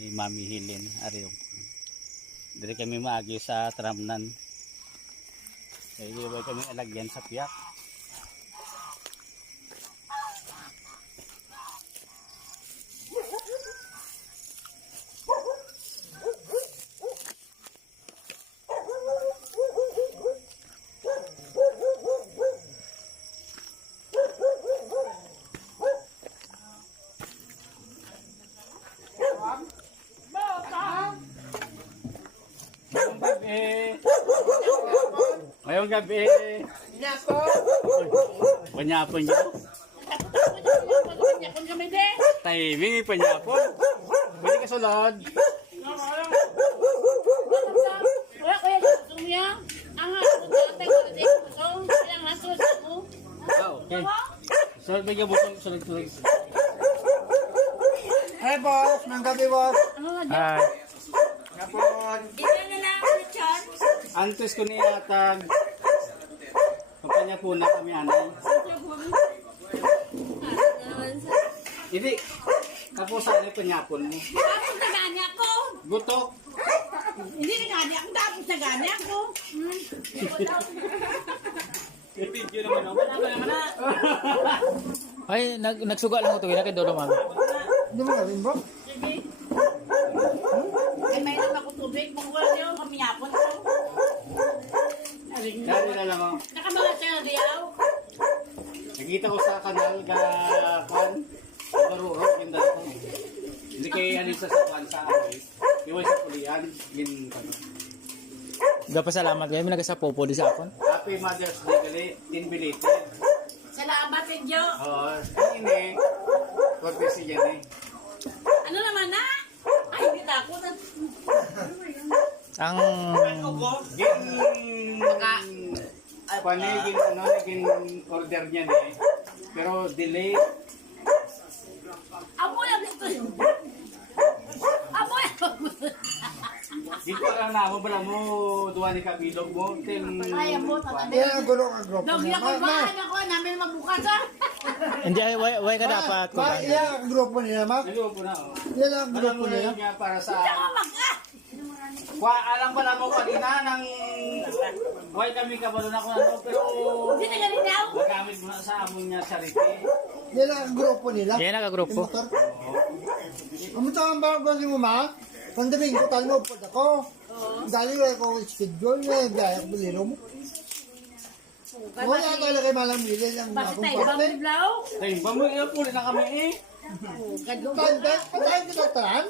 ni Mami Helen ariyo. Diri kami maagi sa tramnan. Kaya hindi kami alagyan sa piyak. Ngayong gabi. Panyapon niyo. Panyapon kami din. Timing panyapon. Pwede ka sulod. Wala ko yung susong niya. Ang haso dati ko na din susong. Ilang haso mo. Okay. Sulod ba yung busong sulod. Hey boss, ng gabi boss. Ano nga dyan? Hi. Kapon. Ilan na lang ang lechon? Antes ko niyatag. Panyapon na kami anay. Hindi. Tapos ano panyapon mo? Tapos na gani ako. Gutok. Hindi na gani ako. Tapos na gani ako. Video naman ako. Ay, nagsuga lang ito. Kaya doon mami. Hindi mo gawin bro? Sige. Ay, may naman ako tubig. Munggulan niyo kami yapon ko. Dari na lang ako. Nakamala siya na diyaw. Nakita ko sa kanal kan Baruro yung dato. Hindi kay Alisa sa kwan sa away. Iwan sa pulian. Gin ano. Gapasalamat kayo. May nagasapopo di sa akon. Happy Mother's Day gali. Inbelated. Salamat din Diyo. Oo. Ini. Cortesy yan eh. Ano naman na? Ay, hindi na ako. Ang... Gin... Panay, gin order niya eh. Pero delay. Amo yan dito. Amo yan. Di ko lang na mo bala mo duwa ni kabilog mo. Ay, amo. Yan ang gulong ang grupo Lagi niya. ako bahan ako. Namin magbukas ha. Hindi, way ka dapat. Yan ang grupo niya, Mak. Naliwa po na oh. Yan ang Alam grupo mo na niya. yun nga para sa... Ako mag-ah. Alam ko lang mo kanina nang... Huwag kami kabalo na ko ano, pero... Hindi na galing daw. Nagamit mo na sa amon niya sarili. Yan ang grupo nila. Yan ang grupo. Yung motor. Kamusta ang barabasi mo, Ma? Pandaming ko, talo mo po ako. Dali ko schedule na, gaya ko biliro mo. Wala talaga kay Malang Mili lang Bakit akong tayo ba parte. may blaw? Ay, ba mo iulit na kami eh. Kadlong. Tanda, patayin kita taran.